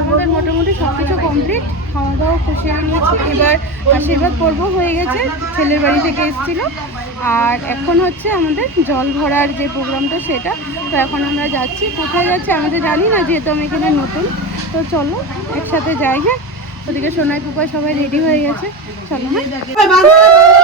আমাদের মোটামুটি সব কিছু কমপ্লিট খাওয়া দাওয়া খুশি নিয়েছি এবার আশীর্বাদ পর্ব হয়ে গেছে, ছেলের বাড়ি থেকে এসেছিল। আর এখন হচ্ছে আমাদের জল ভরার যে প্রোগ্রামটা সেটা। তো এখন আমরা যাচ্ছি। কোথায় যাচ্ছি আমি তো জানি না, যেহেতু আমি এখানে নতুন। তো চলো, একসাথে যাই হ্যাঁ। ওদিকে সোনাই কুপায় সবাই রেডি হয়ে গেছে। চলো হ্যাঁ।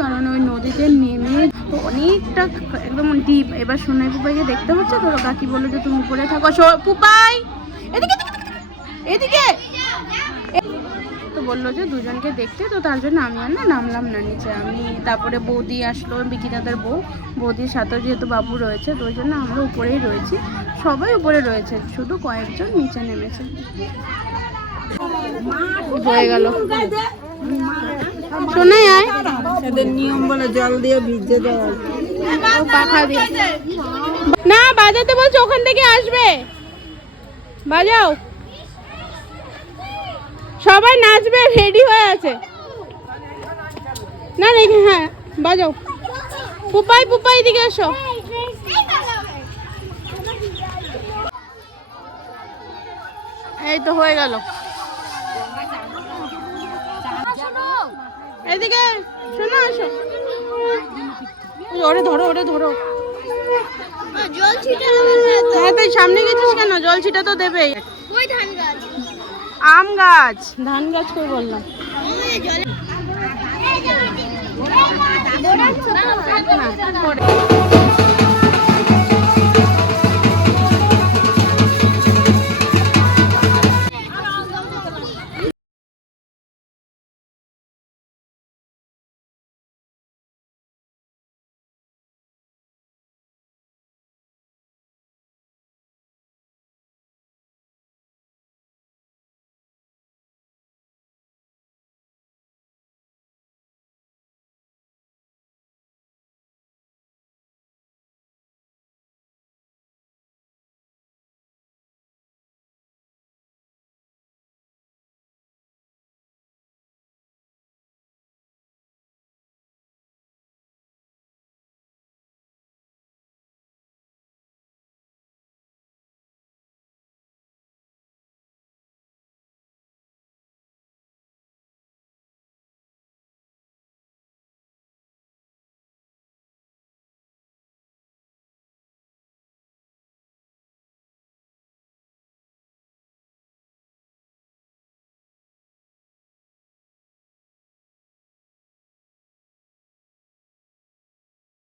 কারণ ওই নদীতে নেমে অনেকটা একদম ডিপ এবার সোনাই পুপাইকে দেখতে হচ্ছে তো কাকি বলল যে তুমি উপরে থাকো। পুপাই! এদিকে এদিকে, তো বলল যে দুজনকে দেখতে তো তার জন্য আমি আর না নামলাম না নিচে। আমি তারপরে বৌদি আসলো বিকিনাদের বউ। বৌদির সাথে যেহেতু বাবু রয়েছে তো ওই জন্য আমরা উপরেই রয়েছি। সবাই উপরে রয়েছে শুধু কয়েকজন নিচে নেমেছে। হয়ে গেল। শোনাই আয়। এদের নিয়ম বলে জল দিয়ে ভিজে দেওয়া পাখা দিয়ে। না বাজাতে বলছো ওখান থেকে আসবে। বাজাও। সবাই নাচবে রেডি হয়ে আছে। না রেখে হ্যাঁ বাজাও। পুপাই পুপাই দিকে এসো। এই তো হয়ে গেল। এদিকে শোনো আসো ওরে ধরো ওরে ধরো জল হ্যাঁ তুই সামনে গেছিস কেন জল ছিটা তো দেবেই আম গাছ ধান গাছ কই বললাম না,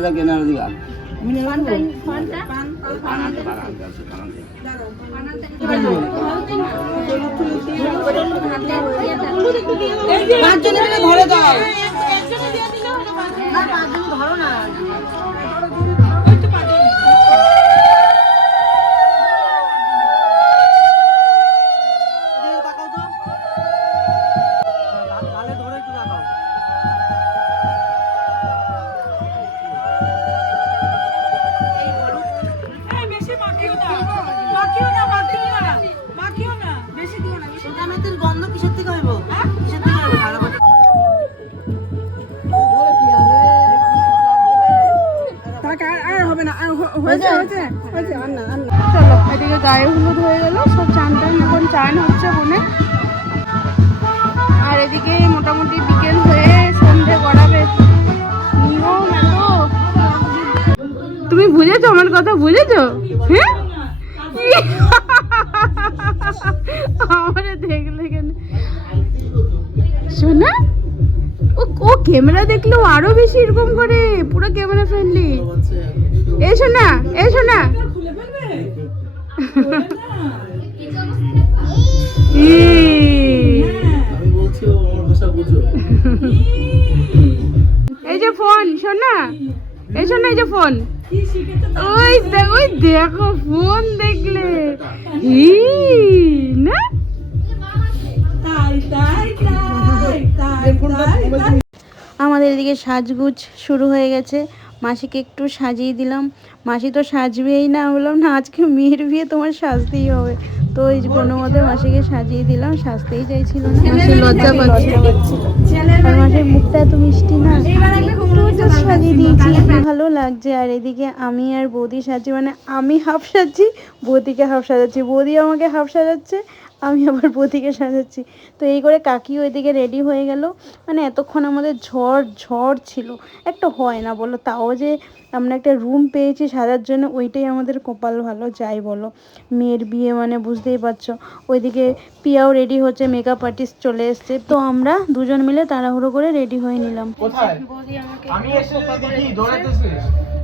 নাড়া কেনার দিবা ঘরে আনব গায়ে হলুদ হয়ে গেল, সব চান টান এখন চান হচ্ছে মনে আর এদিকে মোটামুটি বিকেল হয়ে সন্ধে গড়াবে। এত তুমি বুঝেছ আমার কথা? বুঝেছ? হ্যাঁ? আমারে দেখলে শোনা? ও ও ক্যামেরা দেখলেও আরও বেশি এরকম করে, পুরো ক্যামেরা ফ্রেন্ডলি এসো না এসো না এই যে ফোন, শোনা এই শোনা এই যে ফোন। ওই ওই দেখো, ফোন দেখলে। না? আমাদের এদিকে সাজগুজ শুরু হয়ে গেছে। মাসিকে একটু সাজিয়ে দিলাম। মাসি তো সাজবেই না বললাম না আজকে মেয়ের বিয়ে তোমার সাজতেই হবে। তো এই কোনো মতে মাসিকে সাজিয়ে দিলাম সাজতেই চাইছিল না। মাসি লজ্জা পাচ্ছে। আর মাসির মুখটা এত মিষ্টি না? একটু সাজিয়ে দিয়েছি ভালো লাগছে। আর এদিকে আমি আর বৌদি সাজি মানে আমি হাফ সাজছি বৌদিকে হাফ সাজাচ্ছি। বৌদি আমাকে হাফ সাজাচ্ছে আমি আবার বৌদিকে সাজাচ্ছি। তো এই করে কাকি ওইদিকে রেডি হয়ে গেল। মানে এতক্ষণ আমাদের ঝড় ঝড় ছিল। একটা হয় না বলো তাও যে আমরা একটা রুম পেয়েছি সাজার জন্য ওইটাই আমাদের কপাল ভালো যাই বলো। মেয়ের বিয়ে মানে বুঝতেই পারছ। ওইদিকে পিয়াও রেডি হচ্ছে মেকআপ আর্টিস্ট চলে এসছে। তো আমরা দুজন মিলে তাড়াহুড়ো করে রেডি হয়ে নিলাম।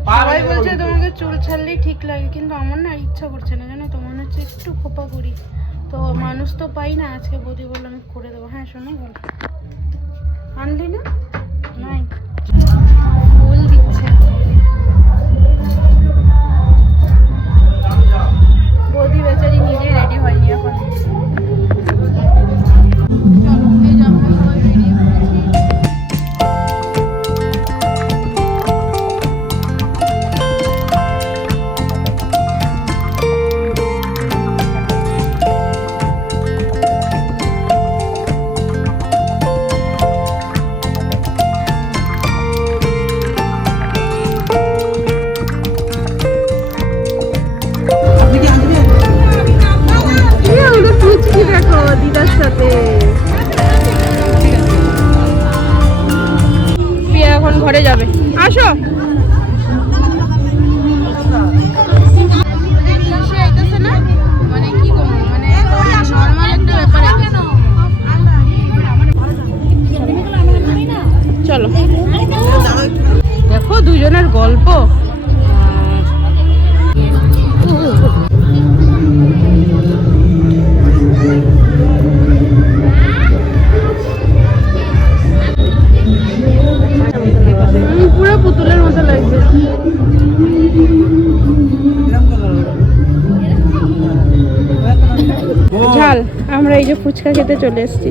সবাই বলছে। তোমাকে চুল ছাড়লেই ঠিক লাগে কিন্তু আমার না ইচ্ছা করছে না জানো তোমার হচ্ছে একটু খোপা করি তো মানুষ তো পাই না, আজকে বৌদি বলল আমি করে দেবো। হ্যাঁ শোনো বল। আনলি না? নাই। ফুল দিচ্ছে। বৌদি বেচারি নিজে রেডি হয়নি এখন। ফুচকা খেতে চলে এসেছি।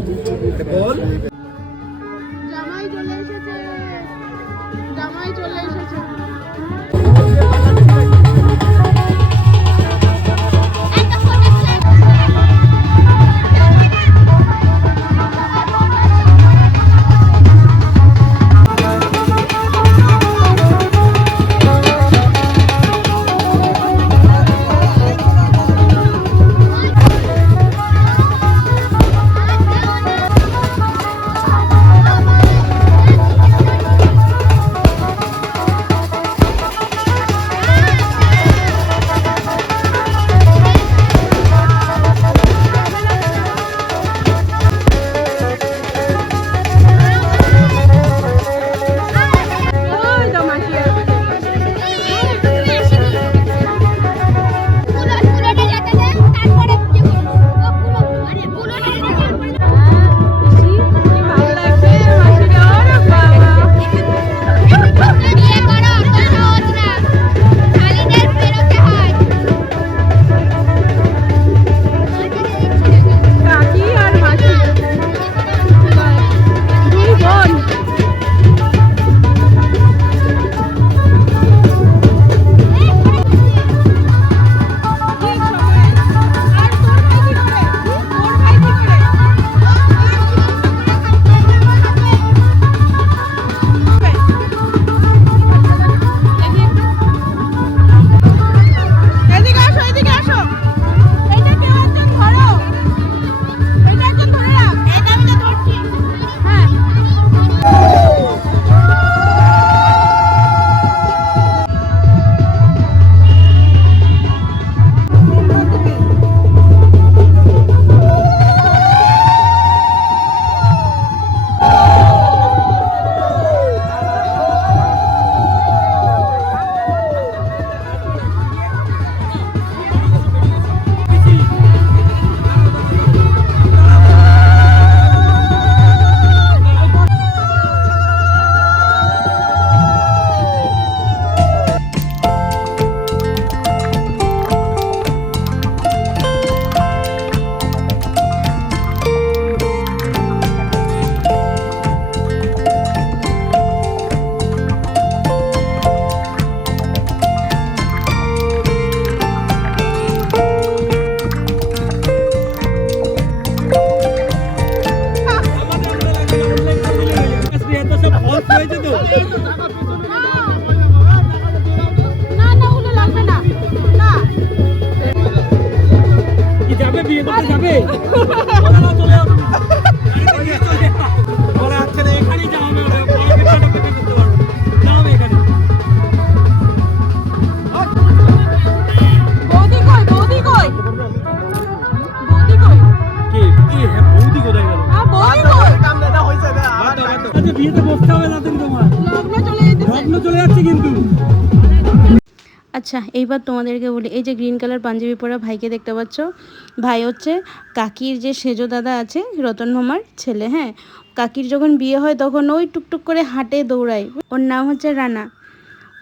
আচ্ছা এইবার তোমাদেরকে বলি, এই যে গ্রিন কালার পাঞ্জাবি পরা ভাইকে দেখতে পাচ্ছ, ভাই হচ্ছে কাকির যে সেজো দাদা আছে, রতন মামার ছেলে হ্যাঁ? কাকির যখন বিয়ে হয় তখন ওই টুকটুক করে হাঁটে, দৌড়ায়। ওর নাম হচ্ছে রানা।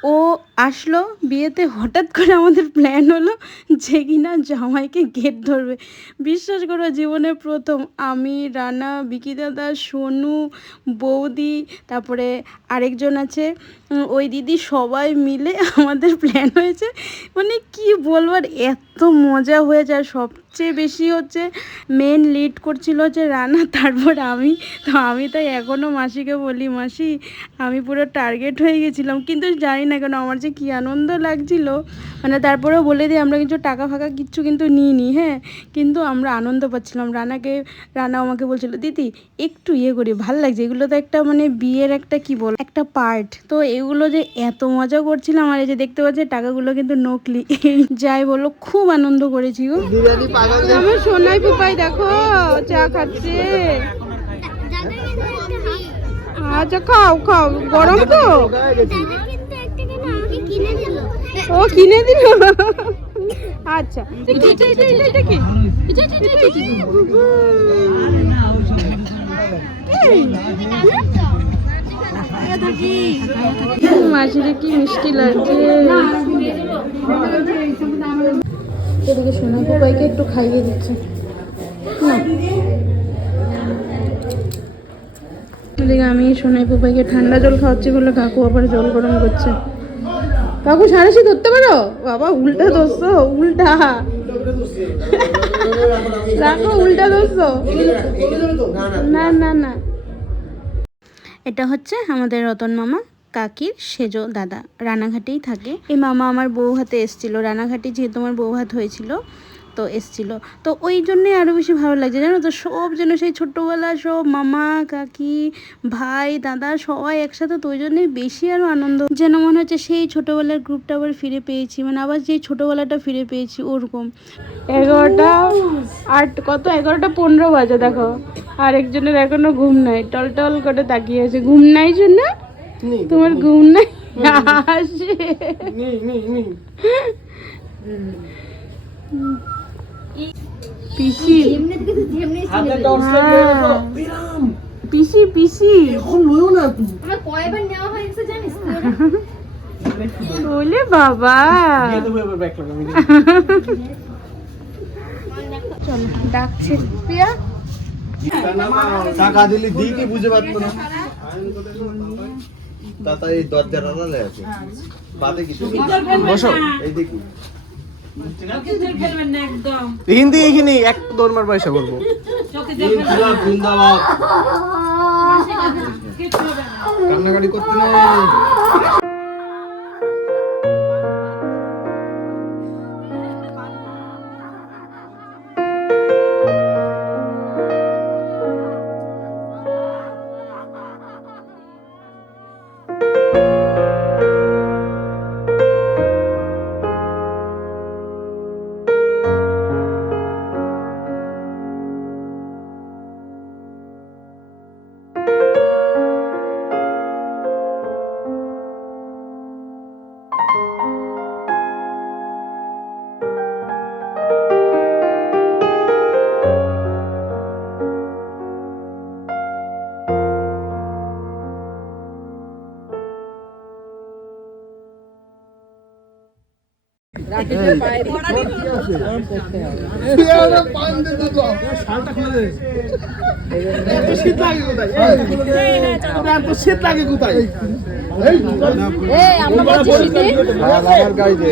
ও আসলো, বিয়েতে হঠাৎ করে আমাদের প্ল্যান হলো যে কিনা জামাইকে গেট ধরবে। বিশ্বাস করো জীবনে প্রথম আমি, রানা, বিকি দাদা, সোনু, বৌদি, তারপরে আরেকজন আছে। ওই দিদি সবাই মিলে আমাদের প্ল্যান হয়েছে। মানে কি বলবার আর এত মজা হয়ে যায়। সবচেয়ে বেশি হচ্ছে মেন লিড করছিল যে রানা, তারপর আমি। তো আমি তাই এখনও মাসিকে বলি, মাসি, আমি পুরো টার্গেট হয়ে গেছিলাম। কিন্তু জানি না কেন, আমার যে কী আনন্দ লাগছিল মানে তারপরেও বলে দিই আমরা কিছু টাকা ফাঁকা কিচ্ছু কিন্তু নিইনি হ্যাঁ? কিন্তু আমরা আনন্দ পাচ্ছিলাম। রানাকে রানা আমাকে বলছিল দিদি একটু ইয়ে করি ভালো লাগছে। এগুলো তো একটা মানে বিয়ের একটা কি বল একটা পার্ট তো এগুলো যে এত মজা করছিলাম আর এই যে দেখতে পাচ্ছি টাকাগুলো কিন্তু নকলি। যাই বলো খুব আনন্দ করেছি গো। আমার সোনাই পুপাই দেখো চা খাচ্ছে। কিন্তু। আচ্ছা খাও খাও। গরম তো? কিন্তু কেন ও কিনে দিল। আচ্ছা। এটা কি মিষ্টি লাগছে এদিকে সোনা পোপাইকে একটু খাইয়ে দিচ্ছে। না। এদিকে আমি সোনাই পোপাইকে ঠান্ডা জল খাওয়াচ্ছি বলে কাকু আবার জল গরম করছে। কাকু সারাশি ধরতে পারো? বাবা, উল্টা ধরছো, উল্টা। রাখো উল্টা ধরছো। না না না। এটা হচ্ছে আমাদের রতন মামা, কাকির সেজো দাদা। রানাঘাটেই থাকে। এই মামা আমার বউ হাতে এসছিল। রানাঘাটে যেহেতু আমার বউ হাত হয়েছিল তো এসছিল। তো ওই জন্যে আরও বেশি ভালো লাগছে। জানো তো সব যেন সেই ছোট্টবেলা সব মামা কাকি ভাই দাদা সবাই একসাথে তো ওই জন্যই বেশি আরও আনন্দ। যেন মনে হচ্ছে সেই ছোটোবেলার গ্রুপটা আবার ফিরে পেয়েছি। মানে আবার যেই ছোটোবেলাটা ফিরে পেয়েছি ওরকম। এগারোটা আট কত? এগারোটা পনেরো বাজে দেখো। আর একজনের এখনও ঘুম নাই। টল টল করে তাকিয়ে আছে। ঘুম নাই জন্য তোমার ঘুম নাই? আসে। পিসি। হ্যাঁ। পিসি পিসি। আমার কয়বার নেওয়া হয়েছে জানিস বলে বাবা। চলো ডাকছে প্রিয়া। টাকা দিলি দিই কি বুঝে পারতো না? তাতা এই দরজার আড়ালে আছে। বাদে কিছু বসো। এই দেখি। হিন্দি এখানে এক দরমার পয়সা বলব। বৃন্দাবাদ কান্নাকাটি করতে নেই। শীত কোথায় কোথায় আমার গাইতে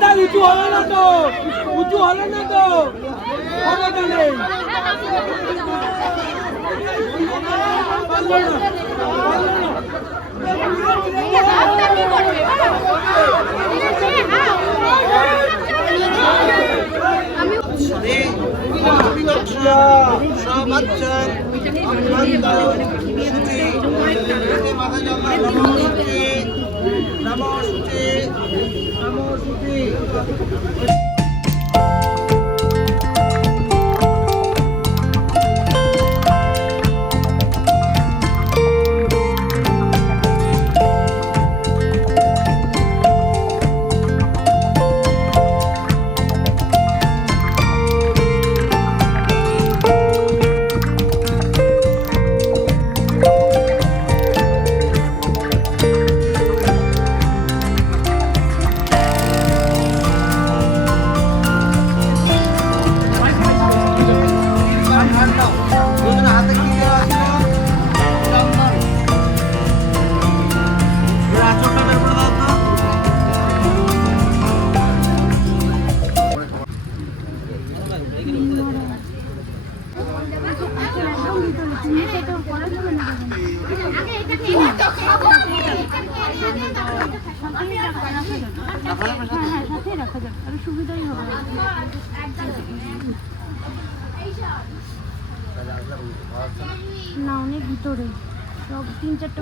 তার উঁচু হলো না তো? উঁচু হলো না তো? হবে কেন? হাতে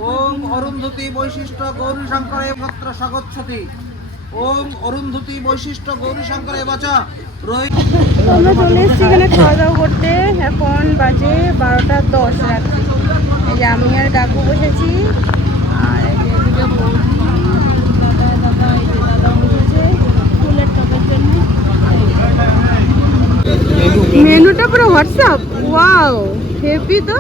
ওম বৈশিষ্ট্য গৌরী ওম বৈশিষ্ট্য গৌরী এখানে বাজে বারোটা দশ রাত্রি। আমি আর কাকু বসেছি আর এই যে এদিকে বৌদি, দাদা দাদা এই যে দাদা বসেছে ফুলের টবের জন্য মেনুটা পুরো হোয়াটসঅ্যাপ ওয়াও হেভি তো।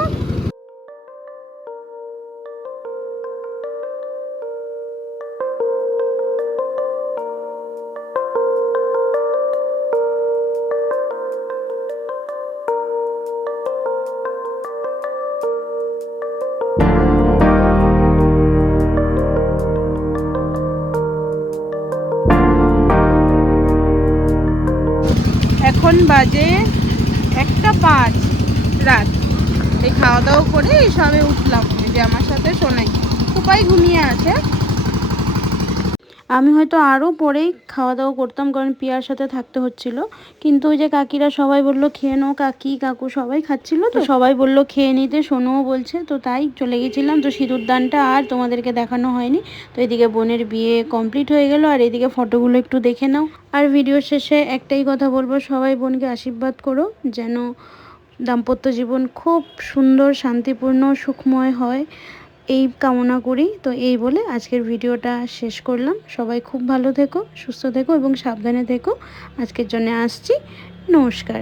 খুবই ঘুমিয়ে আছে। আমি হয়তো আরও পরেই খাওয়া দাওয়া করতাম কারণ পিয়ার সাথে থাকতে হচ্ছিল। কিন্তু ওই যে কাকিরা সবাই বলল খেয়ে নো কাকি কাকু সবাই খাচ্ছিল তো? সবাই বলল খেয়ে নিতে সোনুও বলছে। তো তাই চলে গেছিলাম। তো সিঁদুর দানটা আর তোমাদেরকে দেখানো হয়নি। তো এদিকে বোনের বিয়ে কমপ্লিট হয়ে গেল আর এদিকে ফটোগুলো একটু দেখে নাও। আর ভিডিও শেষে একটাই কথা বলব সবাই বোনকে আশীর্বাদ করো যেন দাম্পত্য জীবন খুব সুন্দর শান্তিপূর্ণ সুখময় হয়। এই কামনা করি। তো এই বলে আজকের ভিডিওটা শেষ করলাম। সবাই খুব ভালো থেকো, সুস্থ থেকো এবং সাবধানে থেকো। আজকের জন্য আসছি। নমস্কার।